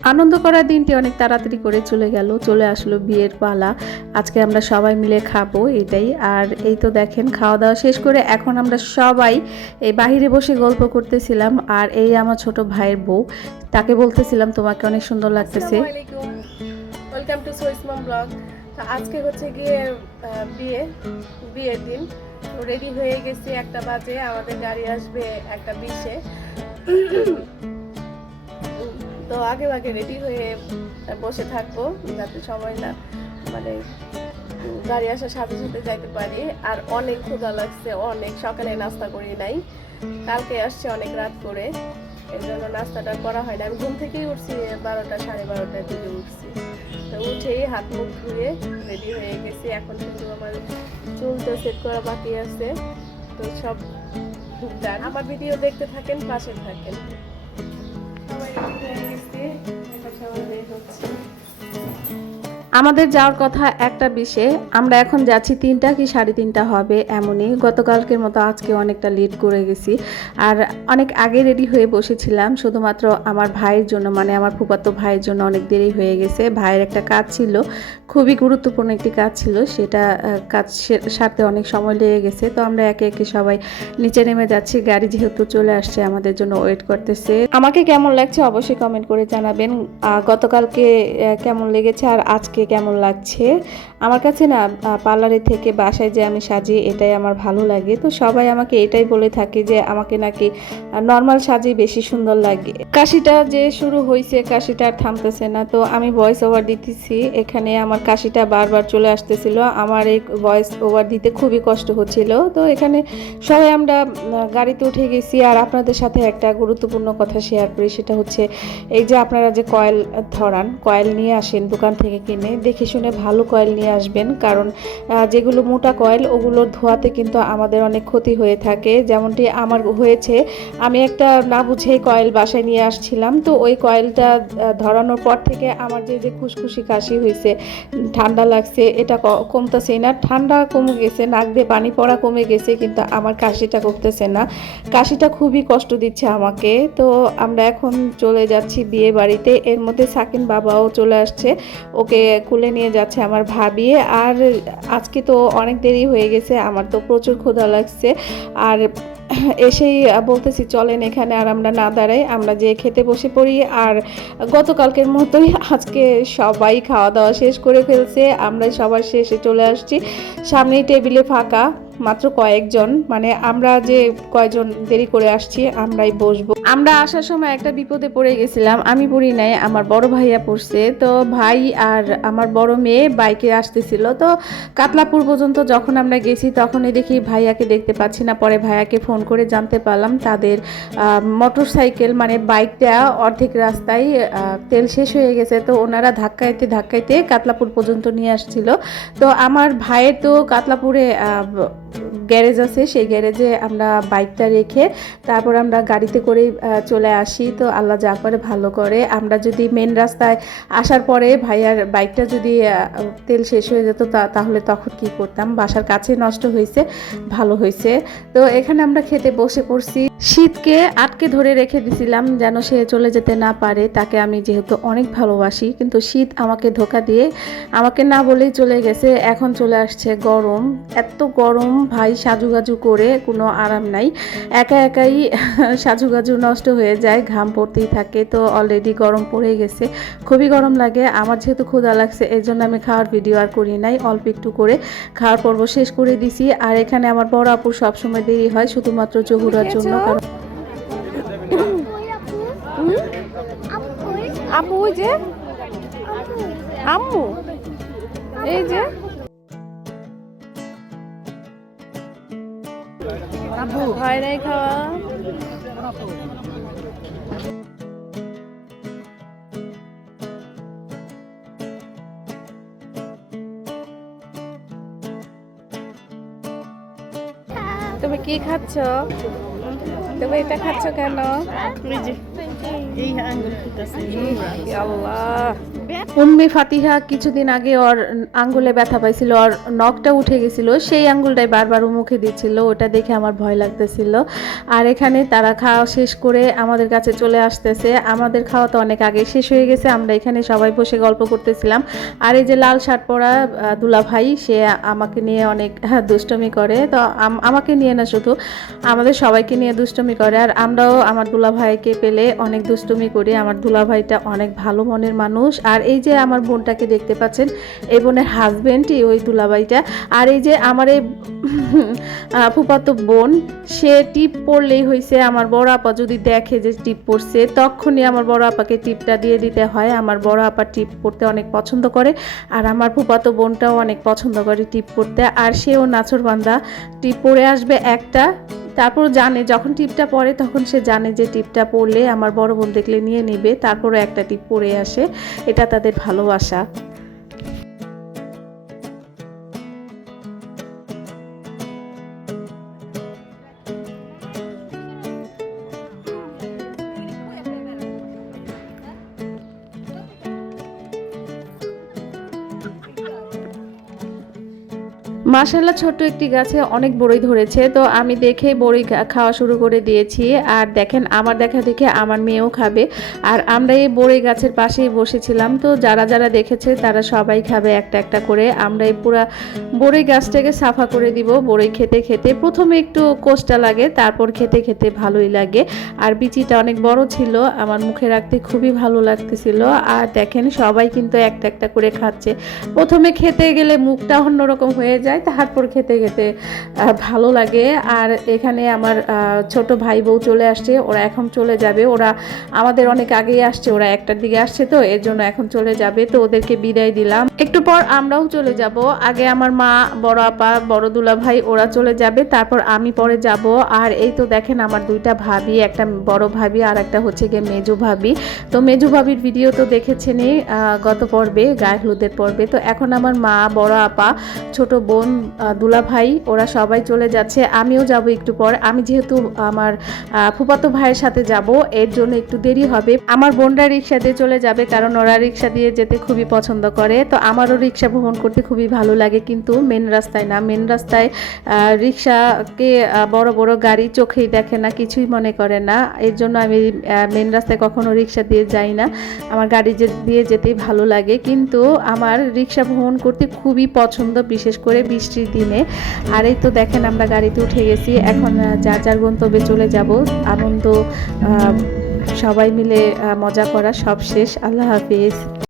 আনন্দ করার দিনটি অনেক তাড়াতাড়ি করে চলে গেল, চলে আসলো বিয়ের পালা। আজকে আমরা সবাই মিলে খাবো এটাই। আর এই তো দেখেন খাওয়া দাওয়া শেষ করে এখন আমরা সবাই এই বাহিরে বসে গল্প করতেছিলাম। আর এই আমার ছোট ভাইয়ের বউ, তাকে বলতেছিলাম তোমাকে অনেক সুন্দর লাগতেছে। ওয়েলকাম টু সোইস মম ব্লগ। আজকে হচ্ছে গিয়ে বিয়ের দিন। রেডি হয়ে গেছি, 1টা বাজে, আমাদের গাড়ি আসবে 1টা 20-এ। তো আগে রেডি হয়ে বসে থাকবো যাতে সময় না মানে গাড়ি আসার সাথে সাথে যাইতে পারি। আর অনেক ক্ষুধা লাগছে, অনেক সকালে নাস্তা করি নাই, কালকে আসছে অনেক রাত করে, এর জন্য নাস্তাটা করা হয় না। আমি ঘুম থেকেই উঠছি 12টা 12:30টার দিকে উঠছি। তো উঠেই হাত মুখ ধুয়ে রেডি হয়ে গেছি। এখন কিন্তু আমার চুলটা সেট করা বাকি আছে। তো সব ডান। আমার ভিডিও দেখতে থাকেন, পাশে থাকেন। আমাদের যাওয়ার কথা 1টা 20-এ, আমরা এখন যাচ্ছি 3টা কি 3:30 হবে এমনই। গতকালকের মতো আজকে অনেকটা লেট করে গেছি। আর অনেক আগে রেডি হয়ে বসেছিলাম শুধুমাত্র আমার ভাইয়ের জন্য, মানে আমার ফুফাতো ভাইয়ের জন্য অনেক দেরি হয়ে গেছে। ভাইয়ের একটা কাজ ছিল, খুবই গুরুত্বপূর্ণ একটি কাজ ছিল, সেটা কাজ সারতে অনেক সময় লেগে গেছে। তো আমরা একে একে সবাই নিচে নেমে যাচ্ছি, গাড়ি যেহেতু চলে আসছে আমাদের জন্য ওয়েট করতেছে। আমাকে কেমন লাগছে অবশ্যই কমেন্ট করে জানাবেন। গতকালকে কেমন লেগেছে আর আজকে কেমন লাগছে। আমার কাছে না পার্লারের থেকে বাসায় যে আমি সাজি এটাই আমার ভালো লাগে। তো সবাই আমাকে এটাই বলে থাকে যে আমাকে নাকি নর্মাল সাজি বেশি সুন্দর লাগে। কাশিটা যে শুরু হয়েছে, কাশিটা আর থামতেছে না। তো আমি ভয়েস ওভার দিতেছি, এখানে আমার কাশিটা বারবার চলে আসতেছিল। আমার এই ভয়েস ওভার দিতে খুবই কষ্ট হচ্ছিল। তো এখানে সবাই আমরা গাড়িতে উঠে গেছি। আর আপনাদের সাথে একটা গুরুত্বপূর্ণ কথা শেয়ার করি, সেটা হচ্ছে এই যে আপনারা যে কয়েল ধরান, কয়েল নিয়ে আসেন দোকান থেকে কিনে, দেখে শুনে ভালো কয়েল নিয়ে আসবেন। কারণ যেগুলো মোটা কয়েল ওগুলোর ধোয়াতে কিন্তু আমাদের অনেক ক্ষতি হয়ে থাকে। যেমনটি আমার হয়েছে, আমি একটা না বুঝেই কয়েল বাসায় নিয়ে আসছিলাম। তো ওই কয়েলটা ধরানোর পর থেকে আমার যে খুশখুশি কাশি হয়েছে, ঠান্ডা লাগছে, এটা কমতেছেই না। ঠান্ডা কমে গেছে, নাক দিয়ে পানি পড়া কমে গেছে, কিন্তু আমার কাশিটা কমতেছে না। কাশিটা খুবই কষ্ট দিচ্ছে আমাকে। তো আমরা এখন চলে যাচ্ছি বিয়ে বাড়িতে। এর মধ্যে সাকিন বাবাও চলে আসছে, ওকে কুলে নিয়ে যাচ্ছে আমার ভাবি। আর আজকে তো অনেক দেরি হয়ে গেছে, আমার তো প্রচুর ক্ষুধা লাগছে। আর এসেই বলতেছি চলেন এখানে আর আমরা না দাঁড়াই, আমরা যে খেতে বসে পড়ি। আর গতকালকের মতোই আজকে সবাই খাওয়া দাওয়া শেষ করে ফেলছে, আমরা সবার শেষে চলে আসছি। সামনেই টেবিলে ফাঁকা, মাত্র কয়েকজন, মানে আমরা যে কয়েকজন দেরি করে আসছি আমরাই বসবো। আমরা আসার সময় একটা বিপদে পড়ে গেছিলাম, আমি পড়ি নাই, আমার বড় ভাইয়া পড়ছে। তো ভাই আর আমার বড় মেয়ে বাইকে আসতেছিল। তো কাতলাপুর পর্যন্ত যখন আমরা গেছি তখনই দেখি ভাইয়াকে দেখতে পাচ্ছি না। পরে ভাইয়াকে ফোন করে জানতে পারলাম তাদের মোটর সাইকেল মানে বাইকটা অর্ধেক রাস্তায় তেল শেষ হয়ে গেছে। তো ওনারা ধাক্কাইতে ধাক্কাইতে কাতলাপুর পর্যন্ত নিয়ে আসছিল। তো আমার ভাইয়ের তো কাতলাপুরে গ্যারেজ আছে, সেই গ্যারেজে আমরা বাইকটা রেখে তারপর আমরা গাড়িতে করেই চলে আসি। তো আল্লাহ যা করে ভালো করে। আমরা যদি মেন রাস্তায় আসার পরে ভাইয়ার বাইকটা যদি তেল শেষ হয়ে যেত তাহলে তখন কি করতাম। বাসার কাছে নষ্ট হয়েছে, ভালো হয়েছে। তো এখানে আমরা খেতে বসে পড়ছি। শীতকে আটকে ধরে রেখে দিছিলাম যেন সে চলে যেতে না পারে। তাকে আমি যেহেতু অনেক ভালোবাসি, কিন্তু শীত আমাকে ধোকা দিয়ে আমাকে না বলেই চলে গেছে। এখন চলে আসছে গরম, এত গরম ভাই, সাজুগাজু করে কোনো আরাম নাই। একাই সাজুগাজু নষ্ট হয়ে যায়, ঘাম পড়তেই থাকে। তো অলরেডি গরম পড়ে গেছে, খুবই গরম লাগে। আমার যেহেতু ক্ষুধা লাগছে এর জন্য আমি খাওয়ার ভিডিও আর করি নাই, অল্প একটু করে খাওয়ার পর্ব শেষ করে দিছি। আর এখানে আমার বড় আপুর সবসময় দেরি হয় শুধুমাত্র জহুরার জন্য। কারণ আপু ওই যে আম্মু, এই যে আপু হয় নাই খাওয়া। তুমি কি খাচ্ছ? তুমি এটা খাচ্ছ কেন? এই আঙ্গুল ফুটাছে আল্লাহ। উম্মে ফাতিহা কিছুদিন আগে ওর আঙ্গুলে ব্যথা পাইছিল, ওর নখটা উঠে গেছিল, সেই আঙ্গুলটাই বারবার ও মুখে দিচ্ছিল, ওটা দেখে আমার ভয় লাগতেছিল। আর এখানে তারা খাওয়া শেষ করে আমাদের কাছে চলে আসতেছে। আমাদের খাওয়া তো অনেক আগে শেষ হয়ে গেছে, আমরা এখানে সবাই বসে গল্প করতেছিলাম। আর এই যে লাল শার্ট পরা দুলা ভাই, সে আমাকে নিয়ে অনেক দুষ্টমি করে। তো আমাকে নিয়ে না, শুধু আমাদের সবাইকে নিয়ে দুষ্টমি করে। আর আমরাও আমার দুলা ভাইকে পেলে অনেক দুষ্টমি করি। আমার দুলা ভাইটা অনেক ভালো মনের মানুষ। আর এই যে আমার বোনটাকে দেখতে পাচ্ছেন, এই বোনের হাজবেন্ডই ওই দুলাভাইটা। আর এই যে আমার এই ফুফাতো বোন, সে টিপ পড়লেই হয়েছে, আমার বড় আপা যদি দেখে যে টিপ পড়ছে, তখনই আমার বড় আপাকে টিপটা দিয়ে দিতে হয়। আমার বড় আপা টিপ পড়তে অনেক পছন্দ করে, আর আমার ফুফাতো বোনটাও অনেক পছন্দ করে টিপ পড়তে। আর সেও নাছোড়বান্দা, টিপ পরে আসবে একটা, তারপর জানে যখন টিপটা পরে তখন সে জানে যে টিপটা পরলে আমার বড় বোন দেখলে নিয়ে নেবে, তারপরে একটা টিপ পরে আসে। এটা তাদের ভালোবাসা। মাশাআল্লাহ, ছোট্ট একটি গাছে অনেক বড়ই ধরেছে, তো আমি দেখে বড়ই খাওয়া শুরু করে দিয়েছি। আর দেখেন, আমার দেখা দেখে আমার মেয়েও খাবে। আর আমরা এই বড়ই গাছের পাশেই বসেছিলাম, তো যারা যারা দেখেছে তারা সবাই খাবে একটা একটা করে। আমরা এই পুরা বড়ই গাছটাকে সাফা করে দিব। বড়ই খেতে খেতে প্রথমে একটু কষ্টা লাগে, তারপর খেতে খেতে ভালোই লাগে। আর বিচিটা অনেক বড় ছিল, আমার মুখে রাখতে খুবই ভালো লাগতেছিল। আর দেখেন, সবাই কিন্তু একটা একটা করে খাচ্ছে। প্রথমে খেতে গেলে মুখটা অন্যরকম হয়ে যায়, তারপর খেতে খেতে ভালো লাগে। আর এখানে আমার ছোট ভাই বউ চলে আসছে, ওরা এখন চলে যাবে। ওরা আমাদের অনেক আগেই আসছে, ওরা একটার দিকে আসছে, তো এর জন্য এখন চলে যাবে। তো ওদেরকে বিদায় দিলাম। একটু পর আমরাও চলে যাব। আগে আমার মা, বড় আপা, বড় দুলা ভাই ওরা চলে যাবে, তারপর আমি পরে যাব। আর এই তো দেখেন, আমার দুইটা ভাবি, একটা বড় ভাবি আর একটা হচ্ছে গিয়ে মেজু ভাবি। তো মেজু ভাবির ভিডিও তো দেখেছেনই গত পর্বে, গায়ে হলুদের পর্বে। তো এখন আমার মা, বড় আপা, ছোট বোন, দুলা ভাই ওরা সবাই চলে যাচ্ছে। আমিও যাব একটু পর। আমি যেহেতু আমার ফুফাতো ভাইয়ের সাথে যাব, এর জন্য একটু দেরি হবে। আমার বোনরা রিক্সা দিয়ে চলে যাবে, কারণ ওরা রিক্সা দিয়ে যেতে খুবই পছন্দ করে। তো আমারও রিক্সা ভ্রমণ করতে খুবই ভালো লাগে, কিন্তু মেন রাস্তায় না। মেন রাস্তায় রিক্সাকে বড় বড় গাড়ি চোখেই দেখে না, কিছুই মনে করে না। এর জন্য আমি মেন রাস্তায় কখনো রিক্সা দিয়ে যাই না। আমার গাড়ি দিয়ে যেতেই ভালো লাগে, কিন্তু আমার রিক্সা ভ্রমণ করতে খুবই পছন্দ, বিশেষ করে বৃষ্টির দিনে। আর এই তো দেখেন, আমরা গাড়িতে উঠে গেছি, এখন যার যার গন্তব্যে চলে যাব। আনন্দ সবাই মিলে মজা করা সব শেষ। আল্লাহ হাফিজ।